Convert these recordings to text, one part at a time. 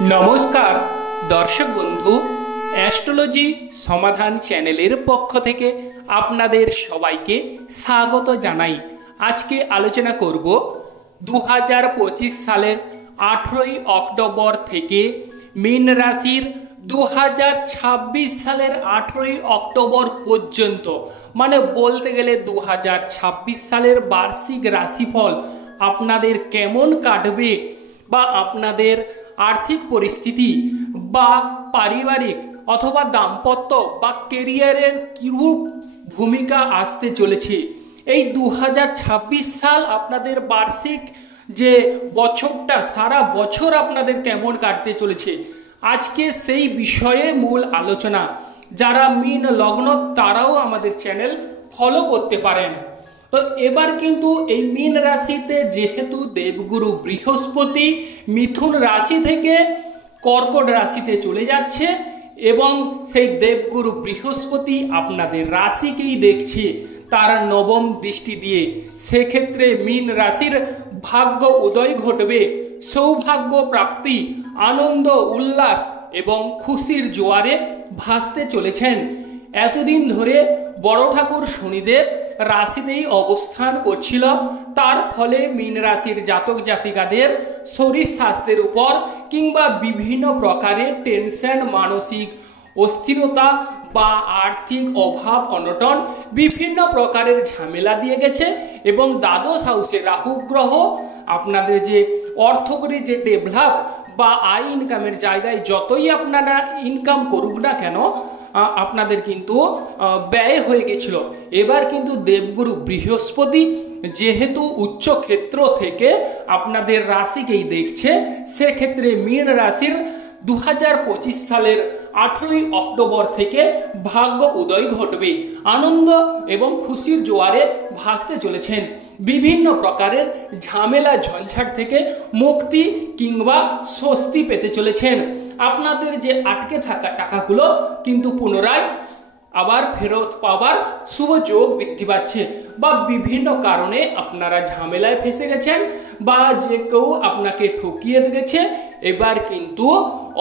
নমস্কার দর্শক বন্ধু, অ্যাস্ট্রোলজি সমাধান চ্যানেলের পক্ষ থেকে আপনাদের সবাইকে স্বাগত জানাই। আজকে আলোচনা করব 2025 সালের 18ই অক্টোবর থেকে মীন রাশির 2026 সালের 18ই অক্টোবর পর্যন্ত, মানে বলতে গেলে 2026 সালের বার্ষিক রাশিফল আপনাদের কেমন কাটবে বা আপনাদের আর্থিক পরিস্থিতি বা পারিবারিক অথবা দাম্পত্য বা কেরিয়ারের কিরূপ ভূমিকা আসতে চলেছে। এই 2026 সাল আপনাদের বার্ষিক যে বছরটা, সারা বছর আপনাদের কেমন কাটতে চলেছে, আজকে সেই বিষয়ে মূল আলোচনা। যারা মীন লগ্ন তারাও আমাদের চ্যানেল ফলো করতে পারেন। তো এবার কিন্তু এই মীন রাশিতে যেহেতু দেবগুরু বৃহস্পতি মিথুন রাশি থেকে কর্কট রাশিতে চলে যাচ্ছে এবং সেই দেবগুরু বৃহস্পতি আপনাদের রাশিকেই দেখছে তার নবম দৃষ্টি দিয়ে, সেক্ষেত্রে মীন রাশির ভাগ্য উদয় ঘটবে, সৌভাগ্য প্রাপ্তি, আনন্দ উল্লাস এবং খুশির জোয়ারে ভাসতে চলেছেন। এতদিন ধরে বড় ঠাকুর শনিদেব রাশিতেই অবস্থান করছিল, তার ফলে মীন রাশির জাতক জাতিকাদের শরীর স্বাস্থ্যের উপর কিংবা বিভিন্ন প্রকারের টেনশন, মানসিক অস্থিরতা বা আর্থিক অভাব অনটন বিভিন্ন প্রকারের ঝামেলা দিয়ে গেছে। এবং দ্বাদশ হাউসে রাহু গ্রহ আপনাদের যে অর্থকরী যে ডেভেলপ বা আয় ইনকামের জায়গায় যতই আপনারা ইনকাম করুক না কেন, আপনাদের কিন্তু ব্যয় হয়ে গেছিল। এবার কিন্তু দেবগুরু বৃহস্পতি যেহেতু উচ্চ ক্ষেত্র থেকে আপনাদের রাশিকেই দেখছে, সেক্ষেত্রে মীন রাশির 2025 সালের 18ই অক্টোবর থেকে ভাগ্য উদয় ঘটবে, আনন্দ এবং খুশির জোয়ারে ভাসতে চলেছেন। বিভিন্ন প্রকারের ঝামেলা ঝঞ্ঝাট থেকে মুক্তি কিংবা স্বস্তি পেতে চলেছেন। আপনাদের যে আটকে থাকা টাকাগুলো কিন্তু পুনরায় আবার ফেরত পাওয়ার শুভ যোগ বৃদ্ধি পাচ্ছে, বা বিভিন্ন কারণে আপনারা ঝামেলায় ফেসে গেছেন বা যে কেউ আপনাকে ঠকিয়ে গেছে, এবার কিন্তু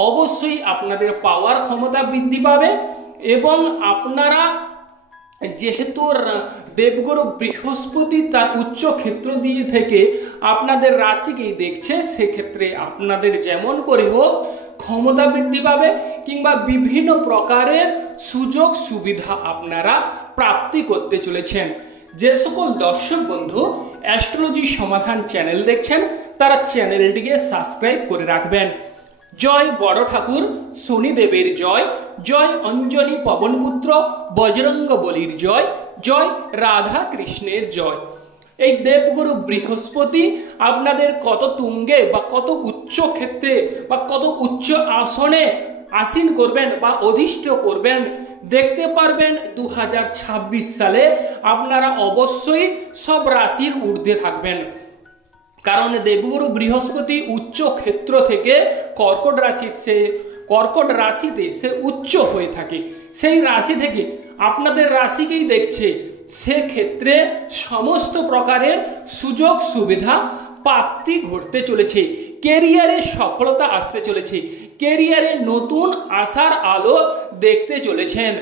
অবশ্যই আপনাদের পাওয়ার ক্ষমতা বৃদ্ধি পাবে। এবং আপনারা যেহেতু দেবগুরু বৃহস্পতি তার উচ্চ ক্ষেত্র দিয়ে থেকে আপনাদের রাশিকেই দেখছে, সেক্ষেত্রে আপনাদের যেমন করে হোক ক্ষমতা বৃদ্ধি পাবে কিংবা বিভিন্ন প্রকারের সুযোগ সুবিধা আপনারা প্রাপ্তি করতে চলেছেন। যে সকল দর্শক বন্ধু অ্যাস্ট্রোলজি সমাধান চ্যানেল দেখছেন তারা চ্যানেলটিকে সাবস্ক্রাইব করে রাখবেন। জয় বড় ঠাকুর শনিদেবের জয়, জয় অঞ্জনী পবনপুত্র বজরঙ্গ বলির জয়, জয় রাধা কৃষ্ণের জয়। এই দেবগুরু বৃহস্পতি আপনাদের কত তুঙ্গে বা কত উচ্চ ক্ষেত্রে বা কত উচ্চ আসনে আসীন করবেন বা অধিষ্ঠ করবেন দেখতে পারবেন 2026 সালে। আপনারা অবশ্যই সব রাশির ঊর্ধ্বে থাকবেন, কারণ দেবগুরু বৃহস্পতি উচ্চ ক্ষেত্র থেকে কর্কট রাশিতে সে উচ্চ হয়ে থাকে, সেই রাশি থেকে আপনাদের রাশিকেই দেখছে। সেক্ষেত্রে সমস্ত প্রকারের সুযোগ সুবিধা প্রাপ্তি ঘটতে চলেছে, কেরিয়ারে সফলতা আসতে চলেছে, কেরিয়ারে নতুন আশার আলো দেখতে চলেছেন।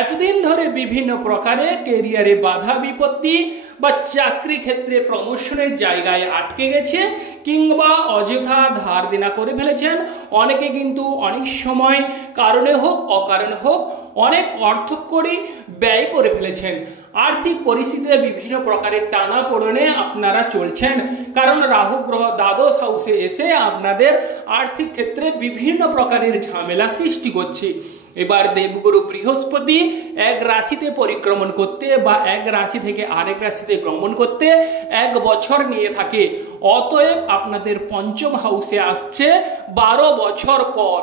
এতদিন ধরে বিভিন্ন প্রকারে কেরিয়ারে বাধা বিপত্তি বা চাকরি ক্ষেত্রে প্রমোশনের জায়গায় আটকে গেছে কিংবা অযথা ধার দেনা করে ফেলেছেন। অনেকে কিন্তু অনেক সময় কারণে হোক অকারণে হোক অনেক অর্থ করে ব্যয় করে ফেলেছেন। আর্থিক পরিস্থিতিতে বিভিন্ন প্রকারের টানাপোড়েনে আপনারা চলছেন, কারণ রাহু গ্রহ দ্বাদশ হাউসে এসে আপনাদের আর্থিক ক্ষেত্রে বিভিন্ন প্রকারের ঝামেলা সৃষ্টি করছে। এবার দেবগুরু বৃহস্পতি এক রাশিতে পরিক্রমণ করতে বা এক রাশি থেকে আরেক রাশিতে ভ্রমণ করতে 1 বছর নিয়ে থাকে। অতএব আপনাদের পঞ্চম হাউসে আসছে 12 বছর পর।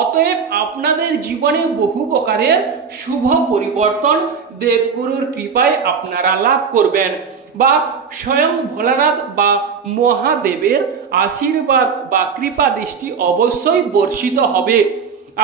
অতএব আপনাদের জীবনে বহু প্রকারের শুভ পরিবর্তন দেবগুরুর কৃপায় আপনারা লাভ করবেন, বা স্বয়ং ভোলানাথ বা মহাদেবের আশীর্বাদ বা কৃপা দৃষ্টি অবশ্যই বর্ষিত হবে।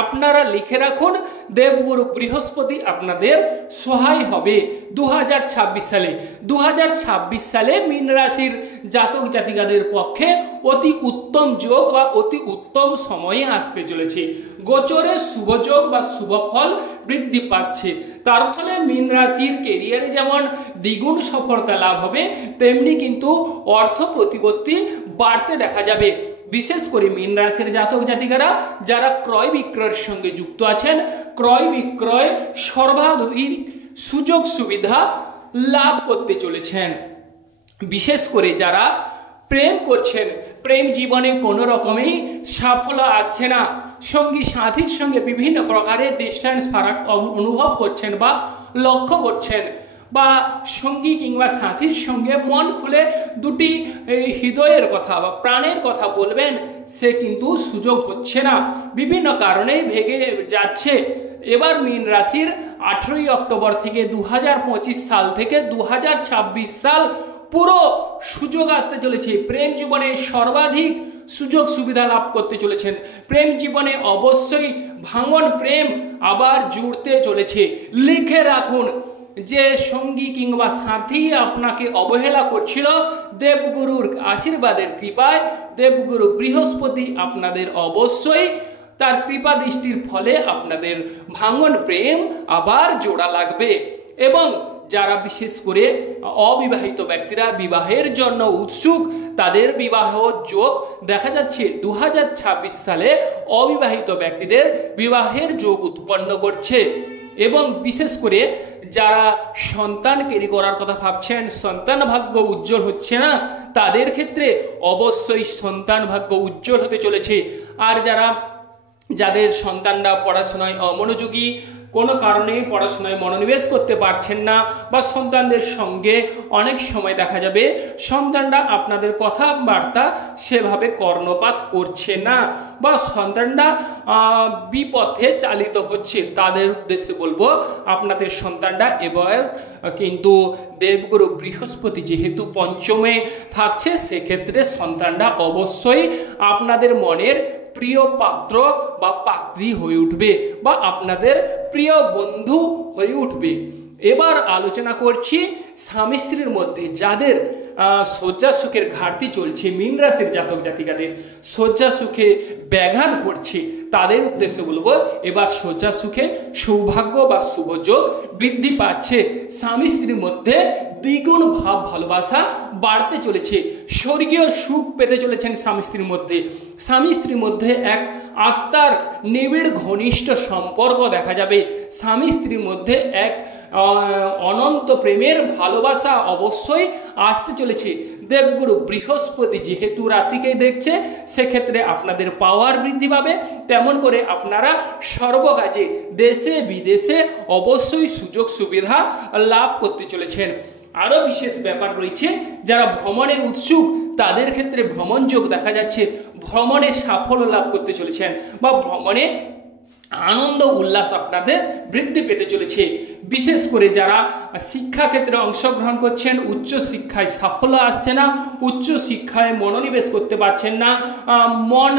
আপনারা লিখে রাখুন, দেবগুরু বৃহস্পতি আপনাদের সহায় হবে 2026 সালে। 2026 সালে মীন রাশির জাতক জাতিকাদের পক্ষে অতি উত্তম যোগ বা অতি উত্তম সময়ে আসতে চলেছে। গোচরে শুভযোগ বা শুভ ফল বৃদ্ধি পাচ্ছে। তার ফলে মীন রাশির কেরিয়ারে যেমন দ্বিগুণ সফলতা লাভ হবে, তেমনি কিন্তু অর্থ প্রতিপত্তি বাড়তে দেখা যাবে। বিশেষ করে মীন রাশির জাতক জাতিকারা যারা ক্রয় বিক্রয়ের সঙ্গে যুক্ত আছেন, ক্রয় বিক্রয় সর্বাধিক সুযোগ সুবিধা লাভ করতে চলেছেন। বিশেষ করে যারা প্রেম করছেন, প্রেম জীবনে কোনো রকমেই সাফল্য আসছে না, সঙ্গী সাথীর সঙ্গে বিভিন্ন প্রকারের ডিস্টেন্স ফারাক অনুভব করছেন বা লক্ষ্য করছেন, বা সঙ্গী কিংবা সাথীর সঙ্গে মন খুলে দুটি হৃদয়ের কথা বা প্রাণের কথা বলবেন, সে কিন্তু সুযোগ হচ্ছে না, বিভিন্ন কারণেই ভেঙে যাচ্ছে। এবার মীন রাশির 18 অক্টোবর থেকে 2025 সাল থেকে 2026 সাল পুরো সুযোগ আসতে চলেছে। প্রেম জীবনে সর্বাধিক সুযোগ সুবিধা লাভ করতে চলেছেন। প্রেম জীবনে অবশ্যই ভাঙন প্রেম আবার জুড়তে চলেছে। লিখে রাখুন, যে সঙ্গী কিংবা সাথী আপনাকে অবহেলা করছিল, দেবগুরুর আশীর্বাদের কৃপায় দেবগুরু বৃহস্পতি আপনাদের অবশ্যই তার কৃপা দৃষ্টির ফলে আপনাদের ভাঙন প্রেম আবার জোড়া লাগবে। এবং যারা বিশেষ করে অবিবাহিত ব্যক্তিরা বিবাহের জন্য উৎসুক, তাদের বিবাহ যোগ দেখা যাচ্ছে 2026 সালে অবিবাহিত ব্যক্তিদের বিবাহের যোগ উৎপন্ন করছে। এবং বিশেষ করে যারা সন্তান ক্যারি করার কথা ভাবছেন, সন্তান ভাগ্য উজ্জ্বল হচ্ছে না, তাদের ক্ষেত্রে অবশ্যই সন্তান ভাগ্য উজ্জ্বল হতে চলেছে। আর যাদের সন্তানরা পড়াশোনায় অমনোযোগী, কোনো কারণে পড়াশোনায় মনোনিবেশ করতে পারছেন না, বা সন্তানদের সঙ্গে অনেক সময় দেখা যাবে সন্তানরা আপনাদের কথাবার্তা সেভাবে কর্ণপাত করছে না, বা সন্তানরা বিপথে চালিত হচ্ছে, তাদের উদ্দেশ্যে বলবো আপনাদের সন্তানরা এবার কিন্তু দেবগুরু বৃহস্পতি যেহেতু পঞ্চমে থাকছে, সেক্ষেত্রে সন্তানরা অবশ্যই আপনাদের মনের প্রিয় পাত্র বা পাত্রী হয়ে উঠবে, বা আপনাদের প্রিয় বন্ধু হয়ে উঠবে। এবার আলোচনা করছি স্বামী স্ত্রীর মধ্যে যাদের শয্যা সুখের ঘাটতি চলছে, মীন রাশির জাতক জাতিকাদের শয্যা সুখে ব্যাঘাত ঘটছে, তাদের উদ্দেশ্যে বলবো এবার শয্যা সুখে সৌভাগ্য বা শুভযোগ বৃদ্ধি পাচ্ছে। স্বামী স্ত্রীর মধ্যে দ্বিগুণ ভাব ভালোবাসা বাড়তে চলেছে। স্বর্গীয় সুখ পেতে চলেছেন স্বামী স্ত্রীর মধ্যে। স্বামী স্ত্রীর মধ্যে এক আত্মার নিবিড় ঘনিষ্ঠ সম্পর্ক দেখা যাবে। স্বামী স্ত্রীর মধ্যে এক অনন্ত প্রেমের ভালোবাসা অবশ্যই আসতে চলেছে। দেবগুরু বৃহস্পতি যেহেতু রাশিকেই দেখছে, সেক্ষেত্রে আপনাদের পাওয়ার বৃদ্ধি পাবে। তেমন করে আপনারা সর্বকাজে দেশে বিদেশে অবশ্যই সুযোগ সুবিধা লাভ করতে চলেছেন। আরও বিশেষ ব্যাপার রয়েছে, যারা ভ্রমণে উৎসুক তাদের ক্ষেত্রে ভ্রমণ যোগ দেখা যাচ্ছে। ভ্রমণে সাফল্য লাভ করতে চলেছেন, বা ভ্রমণে আনন্দ উল্লাস আপনাদের বৃদ্ধি পেতে চলেছে। বিশেষ করে যারা শিক্ষাক্ষেত্রে অংশগ্রহণ করছেন, উচ্চ শিক্ষায় সাফল্য আসছে না, উচ্চ শিক্ষায় মনোনিবেশ করতে পারছেন না, মন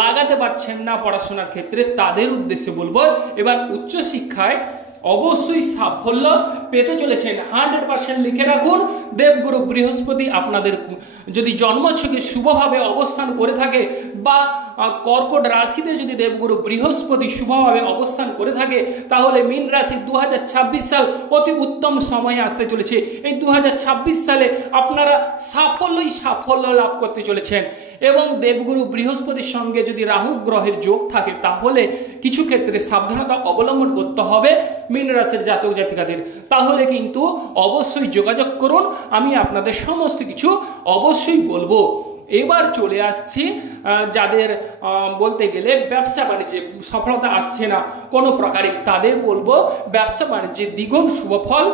লাগাতে পারছেন না পড়াশোনার ক্ষেত্রে, তাদের উদ্দেশ্যে বলবো এবার উচ্চ শিক্ষায় অবশ্যই সাফল্য পেতে চলেছেন। 100% লিখে রাখুন, দেবগুরু বৃহস্পতি আপনাদের যদি জন্মছকে শুভভাবে অবস্থান করে থাকে, বা কর্কট রাশিতে যদি দেবগুরু বৃহস্পতি শুভভাবে অবস্থান করে থাকে, তাহলে মীন রাশির 2026 সাল অতি উত্তম সময়ে আসতে চলেছে। এই 2026 সালে আপনারা সাফল্য লাভ করতে চলেছেন। এবং দেবগুরু বৃহস্পতির সঙ্গে যদি রাহু গ্রহের যোগ থাকে, তাহলে কিছু ক্ষেত্রে সাবধানতা অবলম্বন করতে হবে মীন রাশির জাতক জাতিকাদের। তাহলে কিন্তু অবশ্যই যোগাযোগ করুন, আমি আপনাদের সমস্ত কিছু অবশ্যই বলবো। এবার চলে আসছি যাদের বলতে গেলে ব্যবসা বাণিজ্যে সফলতা আসছে না কোনো প্রকারে, তাদের বলবো ব্যবসা বাণিজ্যে দ্বিগুণ শুভফল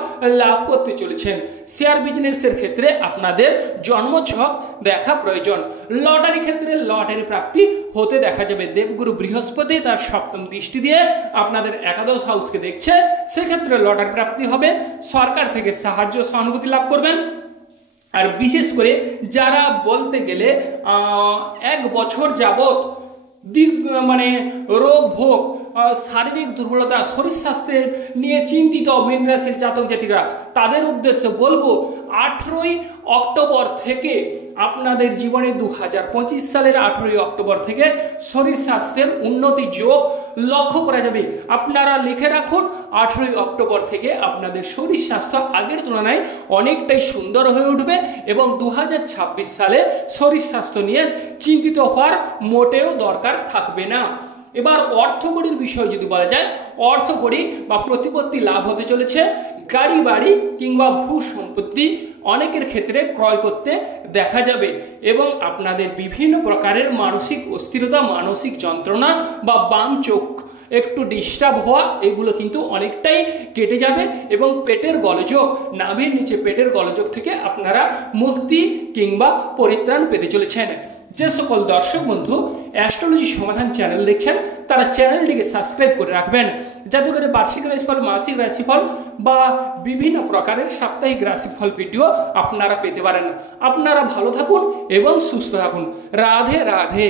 লাভ করতে চলেছেন। শেয়ার বিজনেসের ক্ষেত্রে আপনাদের জন্মছক দেখা প্রয়োজন। লটারি ক্ষেত্রে লটারি প্রাপ্তি হতে দেখা যাবে। দেবগুরু বৃহস্পতি তার সপ্তম দৃষ্টি দিয়ে আপনাদের একাদশ হাউসকে দেখছে, সেক্ষেত্রে লটারি প্রাপ্তি হবে। সরকার থেকে সাহায্য সহানুভূতি লাভ করবেন। আর বিশেষ করে যারা বলতে গেলে 1 বছর যাবত রোগ ভোগ শারীরিক দুর্বলতা, শরীর স্বাস্থ্যের নিয়ে চিন্তিত মীন রাশির জাতক জাতিকা, তাদের উদ্দেশ্যে বলবো 18ই অক্টোবর থেকে আপনাদের জীবনে 2025 সালের 18ই অক্টোবর থেকে শরীর স্বাস্থ্যের উন্নতি যোগ লক্ষ্য করা যাবে। আপনারা লিখে রাখুন, 18ই অক্টোবর থেকে আপনাদের শরীর স্বাস্থ্য আগের তুলনায় অনেকটাই সুন্দর হয়ে উঠবে এবং 2026 সালে শরীর স্বাস্থ্য নিয়ে চিন্তিত হওয়ার মোটেও দরকার থাকবে না। এবার অর্থকড়ির বিষয় যদি বলা যায়, অর্থকড়ি বা প্রতিপত্তি লাভ হতে চলেছে। গাড়ি বাড়ি কিংবা ভূ সম্পত্তি অনেকের ক্ষেত্রে ক্রয় করতে দেখা যাবে এবং আপনাদের বিভিন্ন প্রকারের মানসিক অস্থিরতা, মানসিক যন্ত্রণা বা বাম চোখ একটু ডিস্টার্ব হওয়া, এগুলো কিন্তু অনেকটাই কেটে যাবে এবং পেটের গোলযোগ, নাভির নিচে পেটের গোলযোগ থেকে আপনারা মুক্তি কিংবা পরিত্রাণ পেতে চলেছেন। যে সকল দর্শক বন্ধু অ্যাস্ট্রোলজি সমাধান চ্যানেল দেখছেন, তারা চ্যানেলটিকে সাবস্ক্রাইব করে রাখবেন, যাতে করে বার্ষিক রাশিফল, মাসিক রাশিফল বা বিভিন্ন প্রকারের সাপ্তাহিক রাশিফল ভিডিও আপনারা পেতে পারেন। আপনারা ভালো থাকুন এবং সুস্থ থাকুন। রাধে রাধে।